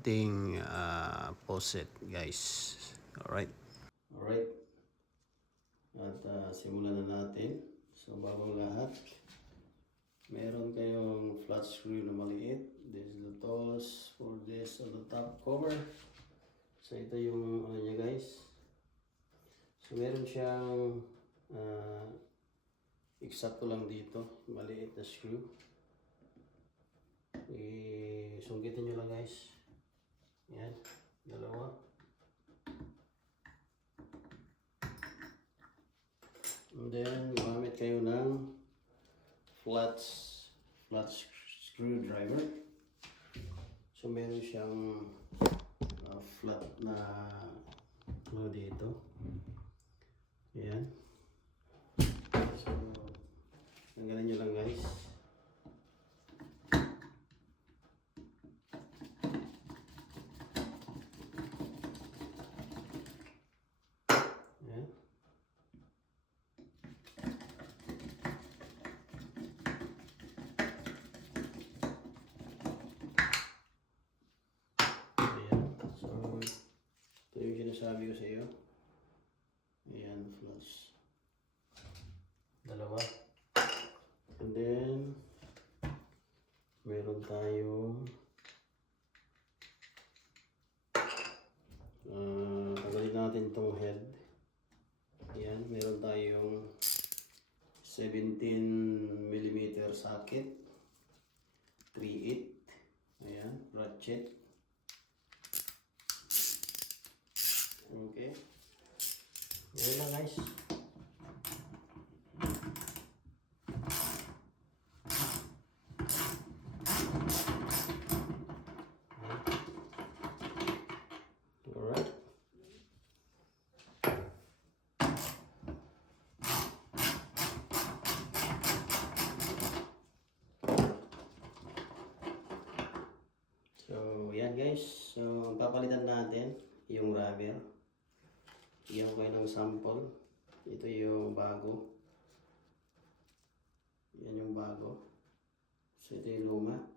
ating faucet, guys. Alright. Alright. At simulan na natin. So bagong lahat, meron kayong flat screw na maliit. This is the tools for this on the top cover. So ito yung ano niya, guys. So meron siyang eksakto lang dito, maliit na screw. Sungkitin nyo lang, guys. Yan, dalawa. And then gumamit kayo ng flat screwdriver. So meron siyang flat na ano dito. Ayan. So tanggalin nyo lang, guys. Ayan. Ito yung sinasabi ko sa iyo. Ayan, flush. Dalawa. And then, meron tayong tanggalin natin itong head. Ayan, meron tayong 17mm socket. 3/8. Ayan, ratchet. Okay. Yan lang, guys. Alright. So, yan, guys. So, ang papalitan natin yung rubber. Iyan ko ng sample. Ito yung bago. Yan yung bago. So ito yung luma.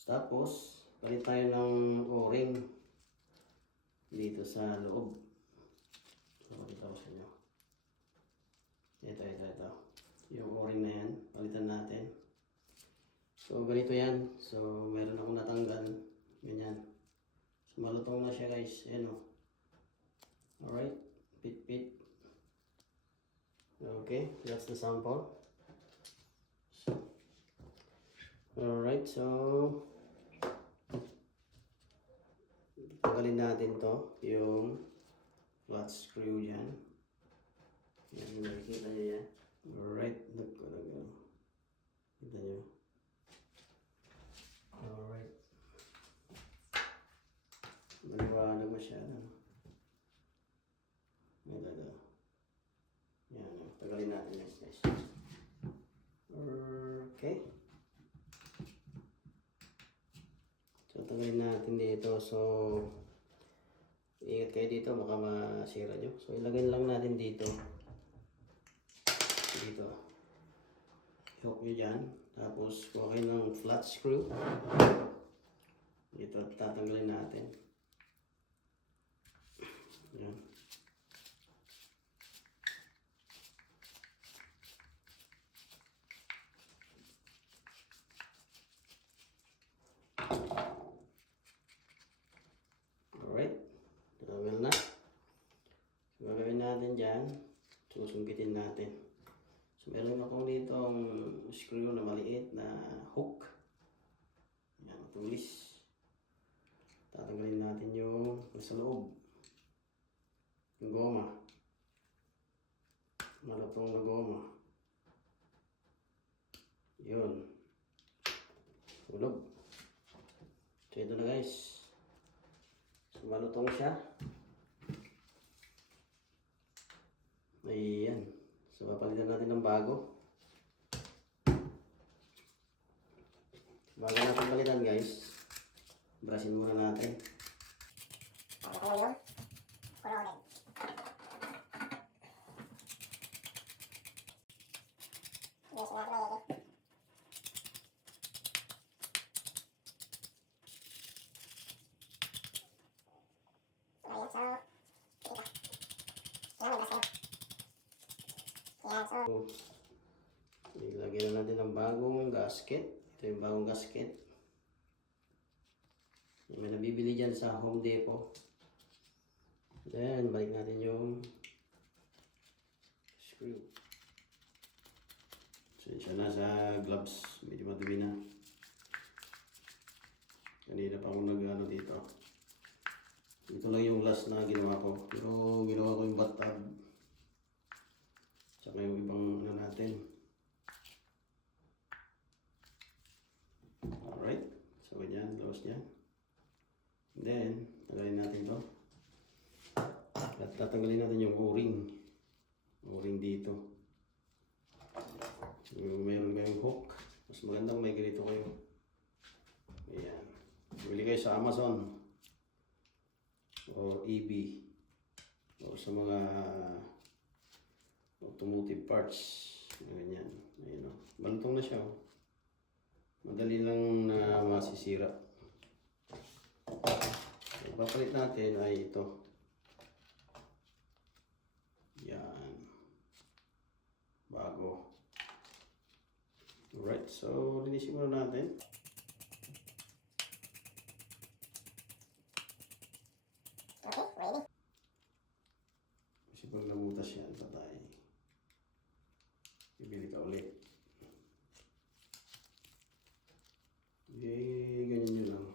Tapos palit tayo ng o-ring dito sa loob. So pakita ko sa inyo. Ito. Yung o-ring na yan, palitan natin. So ganito yan. So meron akong natanggal. Ganyan. So malutong na siya, guys. Ayan o. Alright. Pit. Okay, that's the sample. Alright, so tanggalin natin to, yung flat screw dyan. Yan, nakikita nyo yan. Alright, kita nyo. Alright. Maliwanag masyado. Ito. Yan, tagalin natin yan, guys. Okay. So, tagalin natin dito. So, ingat kayo dito, baka masira nyo. So, ilagay lang natin dito. Hook nyo dyan. Tapos, kuha kayo ng flat screw. Dito, tatanggalin natin. Yan. Alright, tanggal na. So, gagawin natin dyan, susungkitin natin. So, meron akong ditong screw na maliit na hook. Yan, tulis. Tatanggalin natin yung nasa loob. Yung goma. Malutong na goma. Yun. Tulog. So, ito na, guys. So, malutong siya. Ayan. So, papalitan natin ng bago. Bago natin palitan, guys, brushin muna natin. Ilagyan na natin ang bagong gasket. Ito yung bagong gasket. Yung may nabibili dyan sa Home Depot. Then, balik natin yung screw. So, siya na sa gloves. Medyo madumi na. Kanina pa ako nag-ano dito. Ito lang yung last na ginawa ko. Pero ginawa ko yung bathtub. Tsaka yung ibang ano natin. Alright. So, ganyan. Close niyan. Then, tanggalin natin to. At tatanggalin natin yung o-ring. O-ring dito. Yung meron kayong hook. Mas magandang may ganito kayo. Ayan. Bili kayo sa Amazon. O EB. O sa mga automotive parts. Ganyan. Ayan o. Balutong na siya o. Madali lang na masisira. Papalit natin ay ito. Yan. Bago. Alright, so linisin muna natin. Okay, ready? Kasi pag nabutas yan, patay. Bibili ka ulit. Ganyan yun lang.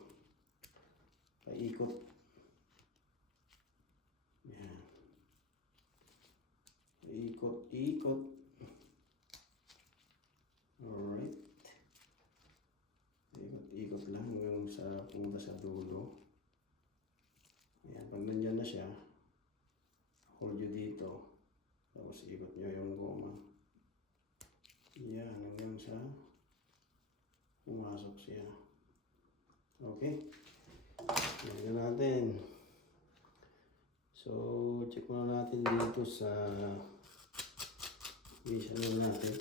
Paikot. Yan. Ikot. Alright. Ikot lang hanggang sa pumunta sa dulo. Ayan, pag nandyan na siya, hold nyo dito. Tapos ikot nyo yung goma. Yan, hanggang sa pumasok siya. Okay. Yan natin. So, check muna natin dito sa mission natin.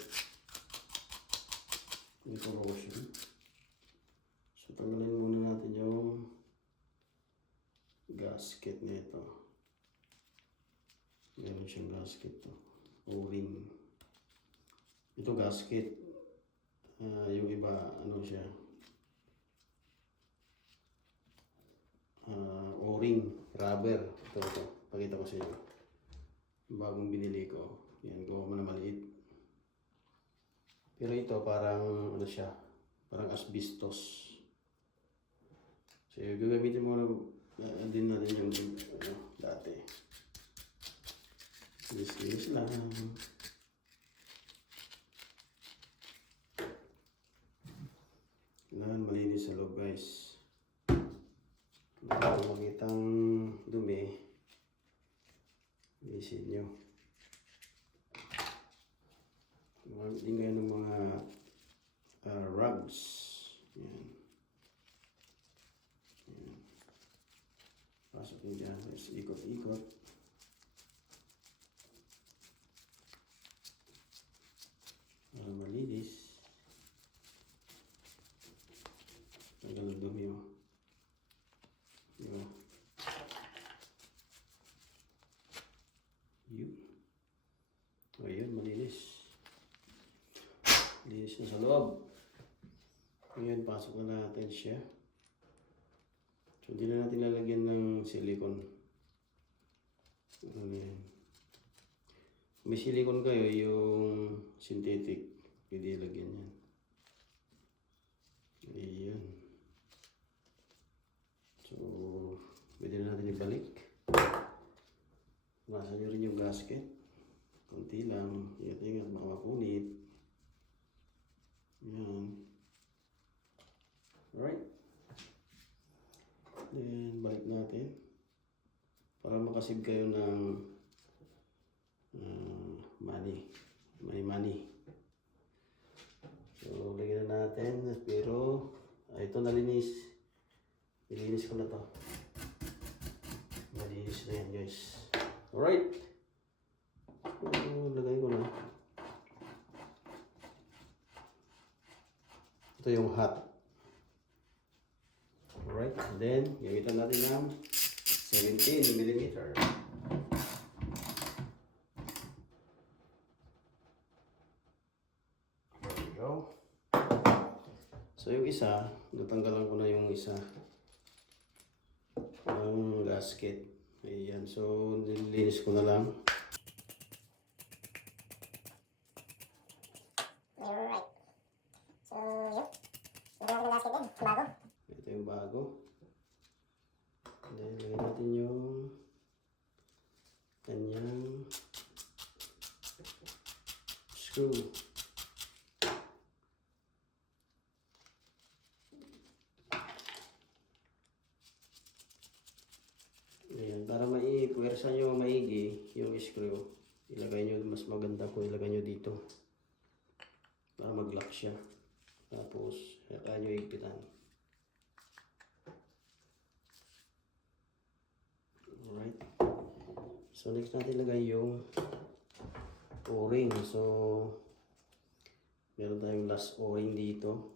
Yung corrosion. So, tanggalin muna natin yung gasket nito. Meron siyang gasket to. O-ring. Ito gasket. Yung iba, ano siya? O-ring, rubber. Ito. Pakita ko sa inyo. Bagong binili ko. Yan, gawa mo na maliit. Pero ito parang ano siya, parang asbestos. So gagamitin mo din natin yung ano, dati. Linis lang. Kailangan malinis sa loob, guys. Kung makitang dumi, linisin nyo. Gumamit din kayo ng mga rugs. Yan. Yan. Pasok nyo dyan. Tapos ikot-ikot. Para malinis. Tagal ang dumi mo. Diba? Yun. Ayun, malinis. Linis na sa loob. Ngayon, pasok na natin siya. So, hindi na natin lalagyan ng silicone. Ayan. May silicone kayo, yung synthetic. Pwede lagyan yan. Ayan. So, pwede na natin ibalik. Nasa nyo rin yung gasket. Kunti lang. Ingat-ingat, baka mapunit. Yan. Alright. Then, balik natin. Para makasave kayo ng money. So, lagyan na natin. Pero, ito nalinis. Nilinis ko na to. Malinis na yan, guys. Alright. So, lagay ko na. Ito yung hot. Alright, and then, gamitan natin ng 17mm. So yung isa, natanggalan ko na yung isa ng gasket. Ayan, so nilinis ko na lang. Alright. So, yun. Lagyan natin ng gasket din. Bago. Ito yung bago. Then, lagyan natin yung kanyang screw. Ayan, para maipuwersa nyo maigi yung screw, ilagay nyo, mas maganda po ilagay nyo dito para mag-lock siya. Tapos, kaya nyo higpitan. Alright. So, next natin ilagay yung o-ring. So, meron tayong last o-ring dito.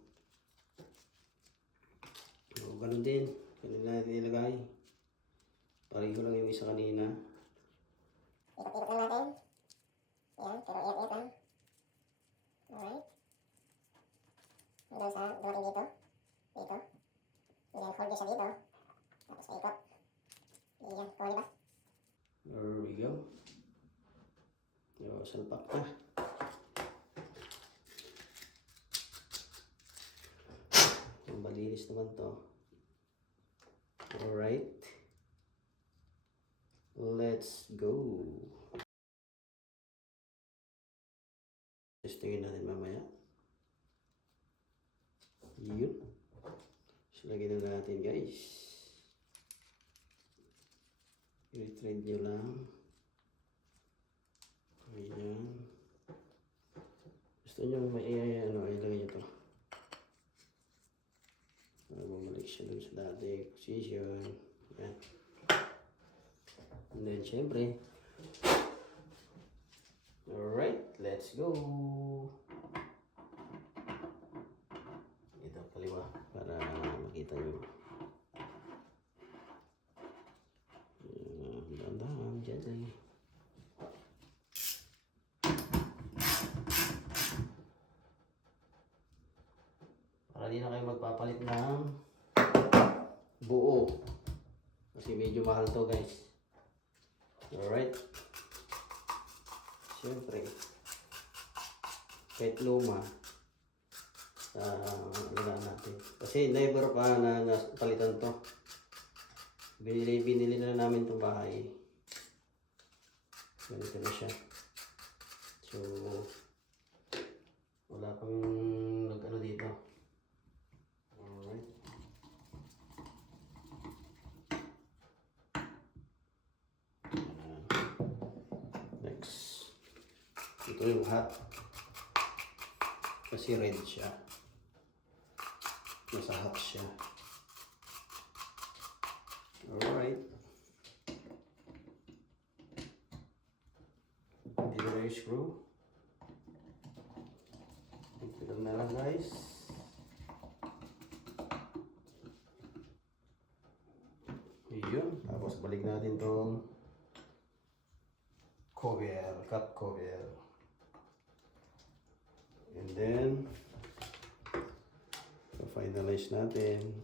So, ganun din. Ganun natin ilagay. Pareho lang yung isa kanina. Ikot-ikot lang natin. Ayan, pero iyak-iyak lang. Alright. Hanggang sa dumating dito. Dito. Ayan, hold nyo siya dito. Tapos ikot. Ayan, kung diba? There we go. So, salpak na. Malinis naman to. Alright. Let's go. Testingin natin mamaya. Yun. So, lagyan na natin guys. I-thread nyo lang. Ayan. Gusto nyo ilagay nyo to. Para bumalik siya dun sa dati position. Ayan. And then, syempre. Alright, let's go. Ito, kaliwa. Para makita nyo. Dahan-dahan, gently. Para di na kayo magpapalit ng buo. Kasi medyo mahal to guys. Alright. Siyempre, kahit luma, wala natin. Kasi never pa na palitan to. Binili na namin itong bahay. Ganito na siya. So, wala pang nag-ano dito. Alright. Next. Ito yung hat. Kasi red siya. Nasa hat siya. Alright. Dito na yung screw. Ito na lang guys. Yun. Tapos balik natin tong cover, cup cover. And then, finalize natin.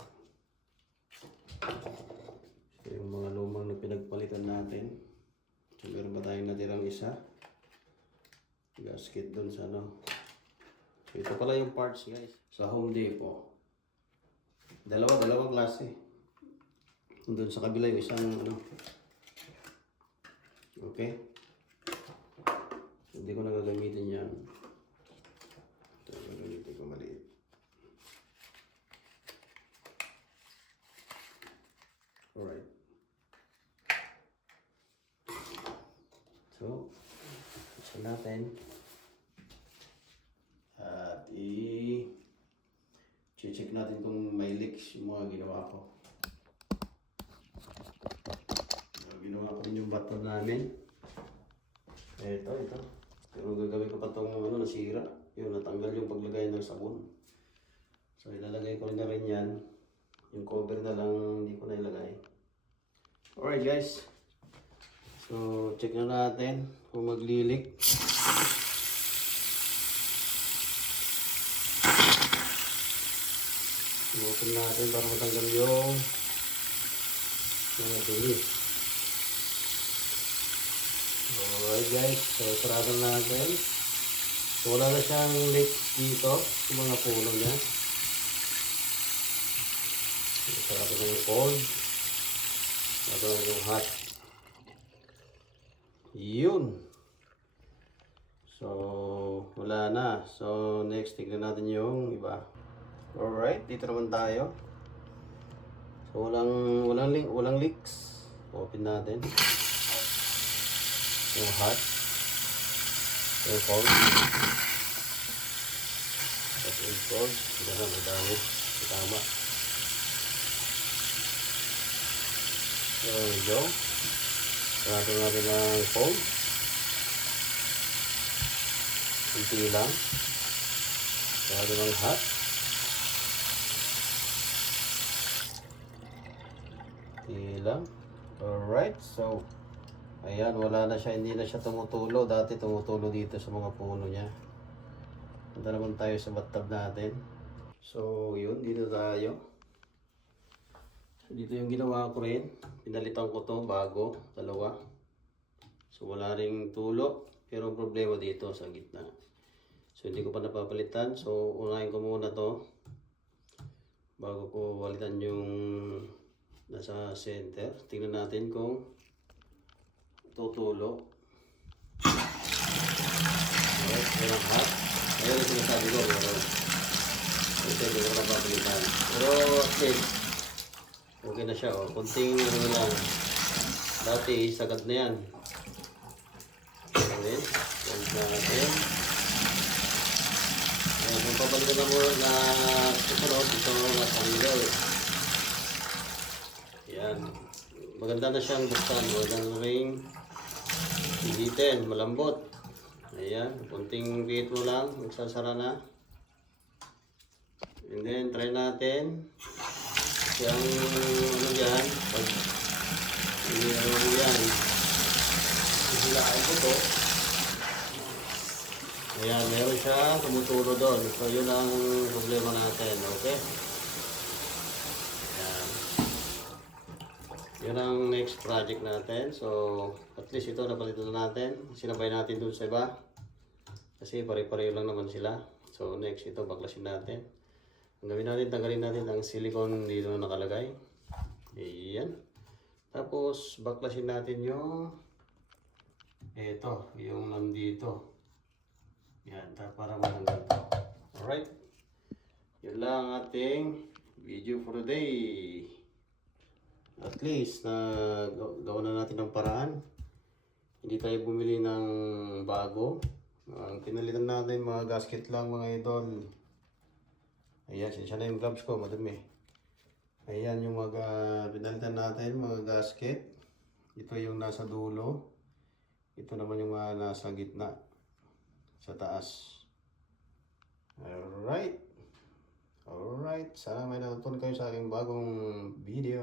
So, yung mga lumang na pinagpalitan natin. So, meron ba tayong natirang isa? Gasket dun sa ano. So, ito pala yung parts guys. Sa Home Depot. Dalawang klase. Doon sa kabila yung isang ano. Okay. Hindi ko nagagamitin yan. Ito, gagamitin ko maliit. Alright. So, isa natin. At i-check natin kung may leaks yung mga ginawa ko. Ginawa ko rin yung button namin. Ito. Pero gagawin ko pa itong ano, nasira. Yung natanggal yung paglagay ng sabon. So ilalagay ko na rin yan. Yung cover na lang hindi ko na ilagay. Alright guys. So check na natin kung maglilik. Open natin para matanggal yung mga dumi. Alright guys, so sarado natin. So wala na siyang leaks dito sa mga puno niya. Sarado na yung cold. Sarado na yung hot. Yun. So wala na. So next tignan natin yung iba. Alright, dito naman tayo. So walang leaks. Open natin. Yung hot. Yung cold. At yung cold. Ito na, madami. Tama. There we go. Sarado natin ang cold. Kunti lang. Sarado ng hot. Kunti lang. Alright, so ayan, wala na siya, hindi na siya tumutulo. Dati tumutulo dito sa mga puno niya. Punta naman tayo sa bathtub natin. So yun, dito tayo. So dito yung ginawa ko rin. Pinalitan ko to bago, dalawa. So wala ring tulo, pero ang problema dito sa gitna. So hindi ko pa napapalitan. So unahin ko muna to bago ko palitan yung nasa center. Tingnan natin kung tutulo. Alright, walang hot. Ayun yung sinasabi ko, kasi hindi ko napapalitan. Pero okay na siya. Kunting lang. Dati sagad na yan. Okay, huwag natin. Kung papalitan na mo na susunod, ito na tanggal. Yan. Maganda na siyang buksan. Maganda na rin hihitin. Malambot. Ayan. Kunting bihit mo lang. Magsasara na. And then, try natin. Yung ano dyan. Pag ano yan. Hihilaan ko to. Ayan. Meron siya. Tumutulo doon. So, yun ang problema natin. Okay? Yun ang next project natin. So, at least ito napalitan na natin. Sinabay natin dun sa iba. Kasi pare-pareho lang naman sila. So, next ito, baklasin natin. Ang gawin natin, tanggalin natin ang silicone dito na nakalagay. Ayan. Tapos, baklasin natin yung ito, yung nandito. Yan, para matanggal ito. Alright. Yun lang ang ating video for the day. At least na gawa na natin ng paraan. Hindi tayo bumili ng bago. Ang pinalitan natin mga gasket lang mga idol. Ayan, siya na yung gloves ko, madumi. Ayan yung mga pinalitan natin mga gasket. Ito yung nasa dulo. Ito naman yung mga nasa gitna. Sa taas. Alright. Alright. Sana may natutunan kayo sa aking bagong video.